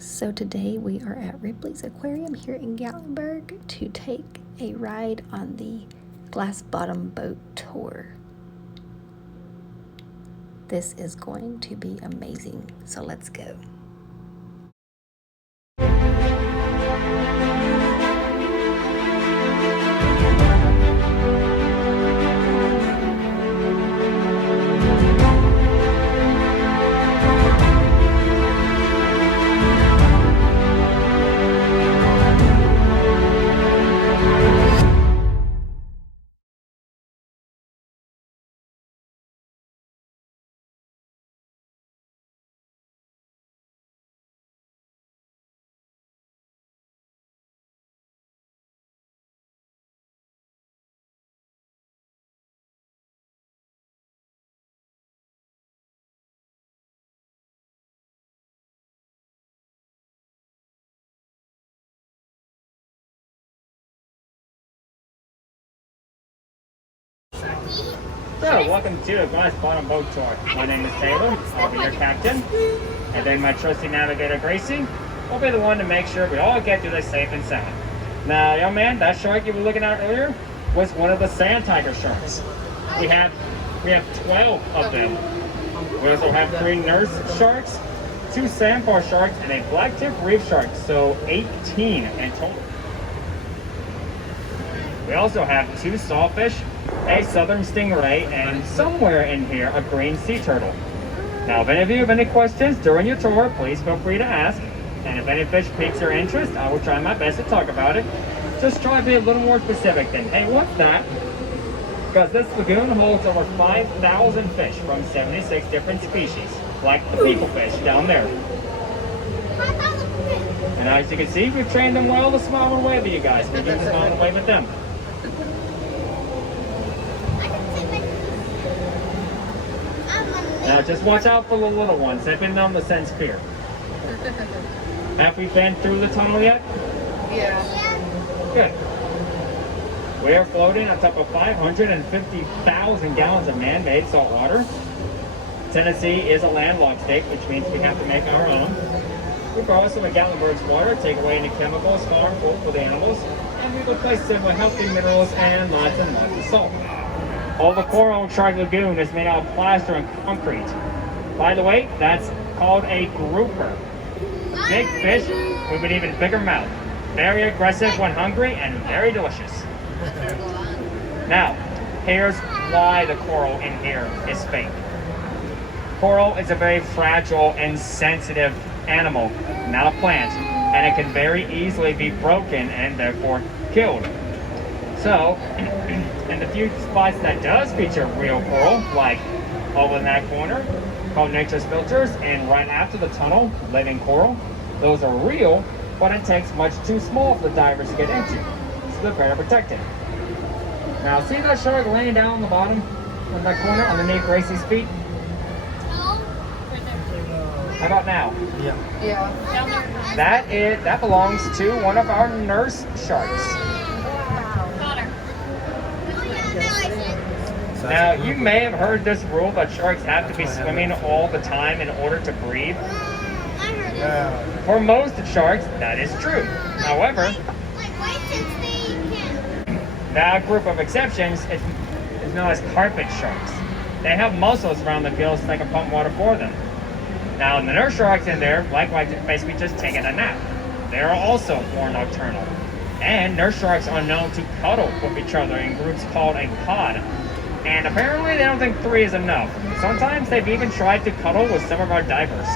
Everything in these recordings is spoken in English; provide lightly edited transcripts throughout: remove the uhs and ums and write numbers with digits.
So today we are at Ripleys Aquarium here in Gatlinburg to take a ride on the glass bottom boat tour. This is going to be amazing, so let's go. So, welcome to the Glass Bottom Boat Tour. My name is Taylor, I'll be your captain. And then my trusty navigator, Gracie, will be the one to make sure we all get through this safe and sound. Now, young man, that shark you were looking at earlier was one of the sand tiger sharks. We have 12 of them. We also have 3 nurse sharks, 2 sandbar sharks, and a black-tip reef shark, so 18 in total. We also have 2 sawfish, a southern stingray, and somewhere in here a green sea turtle. Now if any of you have any questions during your tour, please feel free to ask, and if any fish piques your interest, I will try my best to talk about it. Just try to be a little more specific than, hey, what's that? Because this lagoon holds over 5,000 fish from 76 different species, like the people fish down there. And as you can see, we've trained them well to smile and wave at you guys. We can smile and wave at them. Now just watch out for the little ones. They've been known to sense fear. Have we been through the tunnel yet? Yeah. Good. We are floating on top of 550,000 gallons of man-made salt water. Tennessee is a landlocked state, which means we have to make our own. We process some of Gatlinburg's water, take away any chemicals harmful for the animals, and we replace them with healthy minerals and lots of salt. All the coral in Shark Lagoon is made out of plaster and concrete. By the way, that's called a grouper. Big fish with an even bigger mouth. Very aggressive when hungry and very delicious. Now, here's why the coral in here is fake. Coral is a very fragile and sensitive animal, not a plant, and it can very easily be broken and therefore killed. So, in the few spots that does feature real coral, like over in that corner, called Nature's Filters, and right after the tunnel, living coral, those are real, but it takes much too small for the divers to get into, so they're better protected. Now, see that shark laying down on the bottom of that corner underneath Gracie's feet? How about now? Yeah. That belongs to one of our nurse sharks. Now, you may have heard this rule that sharks have to be swimming all the time in order to breathe. For most sharks, that is true. However, that group of exceptions is known as carpet sharks. They have muscles around the gills so they can pump water for them. Now, the nurse sharks in there, likewise, basically just taking a nap. They are also more nocturnal. And nurse sharks are known to cuddle with each other in groups called a pod. And apparently they don't think 3 is enough. Sometimes they've even tried to cuddle with some of our divers.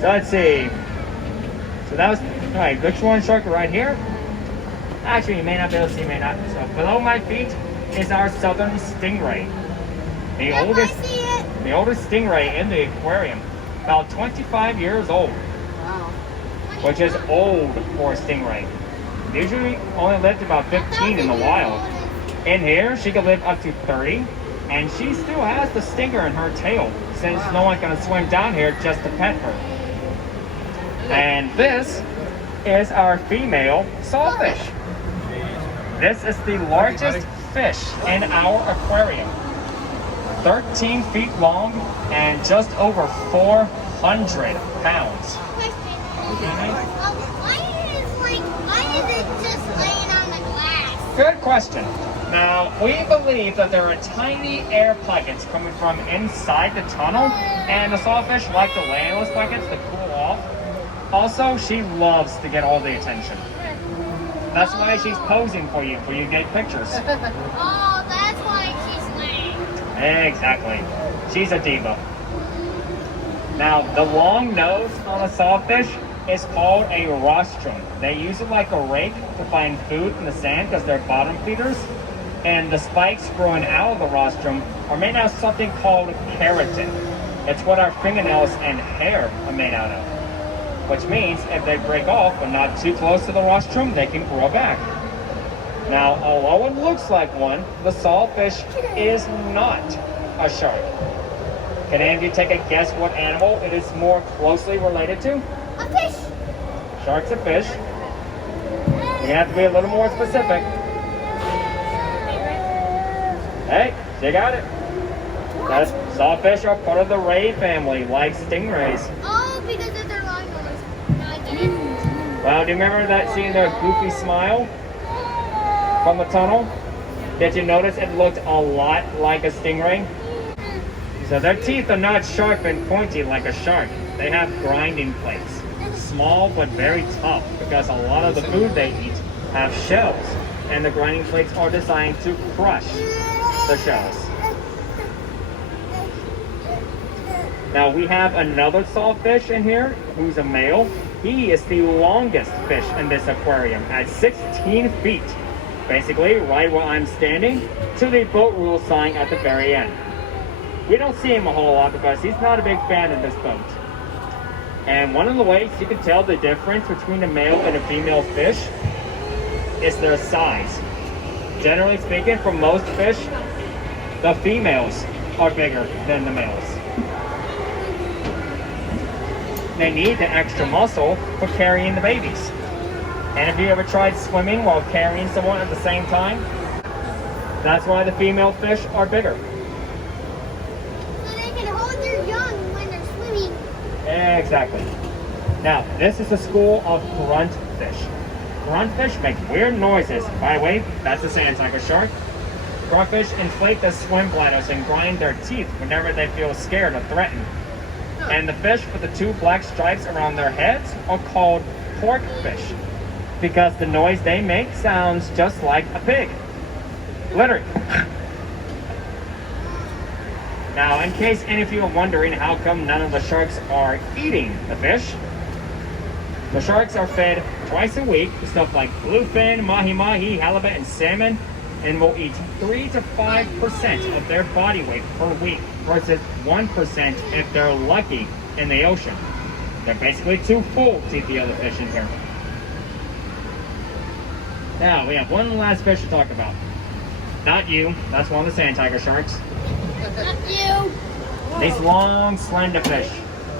So let's see. So that was, alright, which one shark right here? Actually, you may not be able to see, you may not. So below my feet is our southern stingray. The oldest stingray in the aquarium. About 25 years old. Wow. Which is old for a stingray. Usually only lived about 15 in the wild. In here, she could live up to 30, and she still has the stinger in her tail, since no one's gonna swim down here just to pet her. And this is our female sawfish. This is the largest fish in our aquarium. 13 feet long and just over 4 100 pounds. Why is it just laying on the glass? Good question. Now, we believe that there are tiny air pockets coming from inside the tunnel, and the sawfish like to lay in those pockets to cool off. Also, she loves to get all the attention. That's why she's posing for you to get pictures. Oh, that's why she's laying. Exactly. She's a diva. Now, the long nose on a sawfish is called a rostrum. They use it like a rake to find food in the sand because they're bottom feeders. And the spikes growing out of the rostrum are made out of something called keratin. It's what our fingernails and hair are made out of. Which means if they break off but not too close to the rostrum, they can grow back. Now, although it looks like one, the sawfish is not a shark. Can any of you take a guess what animal it is more closely related to? A fish. Shark's a fish. You're gonna have to be a little more specific. Hey, she got it. That's, sawfish are part of the ray family, like stingrays. Oh, because of their long nose. No, I get it. Well, do you remember that seeing their goofy smile from the tunnel? Did you notice it looked a lot like a stingray? So their teeth are not sharp and pointy like a shark. They have grinding plates. Small but very tough because a lot of the food they eat have shells. And the grinding plates are designed to crush the shells. Now we have another sawfish in here who's a male. He is the longest fish in this aquarium at 16 feet. Basically right where I'm standing to the boat rule sign at the very end. We don't see him a whole lot because he's not a big fan of this boat. And one of the ways you can tell the difference between a male and a female fish is their size. Generally speaking, for most fish, the females are bigger than the males. They need the extra muscle for carrying the babies. And have you ever tried swimming while carrying someone at the same time? That's why the female fish are bigger. So they can hold their young when they're swimming. Exactly. Now, this is a school of gruntfish. Gruntfish make weird noises. By the way, that's a sand tiger shark. Gruntfish inflate their swim bladders and grind their teeth whenever they feel scared or threatened. And the fish with the two black stripes around their heads are called porkfish because the noise they make sounds just like a pig. Literally. Now, in case any of you are wondering how come none of the sharks are eating the fish, the sharks are fed twice a week with stuff like bluefin, mahi-mahi, halibut, and salmon, and will eat 3 to 5% of their body weight per week versus 1% if they're lucky in the ocean. They're basically too full to eat the other fish in here. Now, we have one last fish to talk about. Not you, that's one of the sand tiger sharks. Not you. These long, slender fish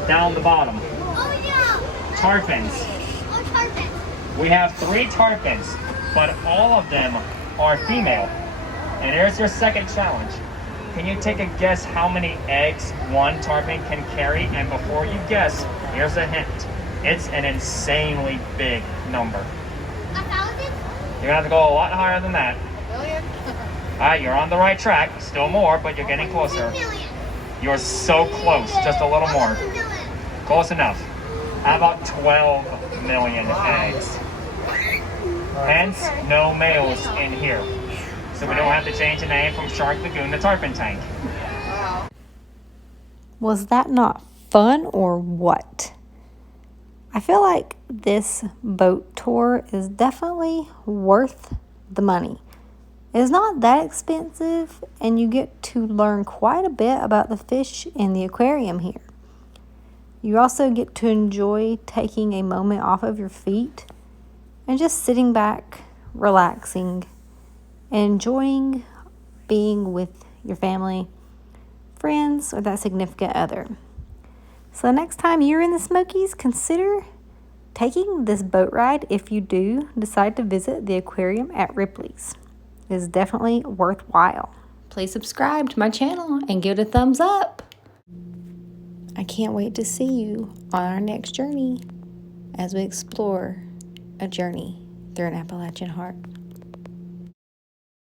down the bottom. Oh, yeah. Tarpons. Oh, tarpon. We have 3 tarpons, but all of them are female. And here's your second challenge. Can you take a guess how many eggs one tarpon can carry? And before you guess, here's a hint. It's an insanely big number. 1,000? You're gonna have to go a lot higher than that. A million? Alright, you're on the right track. Still more, but you're getting 2 closer. million. You're so close, just a little more. 1 million. Close enough. How about 12 million eggs? Hence, no males in here. So we don't have to change the name from Shark Lagoon to Tarpon Tank. Wow. Was that not fun or what? I feel like this boat tour is definitely worth the money. It's not that expensive and you get to learn quite a bit about the fish in the aquarium here. You also get to enjoy taking a moment off of your feet and just sitting back, relaxing, and enjoying being with your family, friends, or that significant other. So next time you're in the Smokies, consider taking this boat ride if you do decide to visit the aquarium at Ripley's. It is definitely worthwhile. Please subscribe to my channel and give it a thumbs up. I can't wait to see you on our next journey as we explore a journey through an Appalachian heart.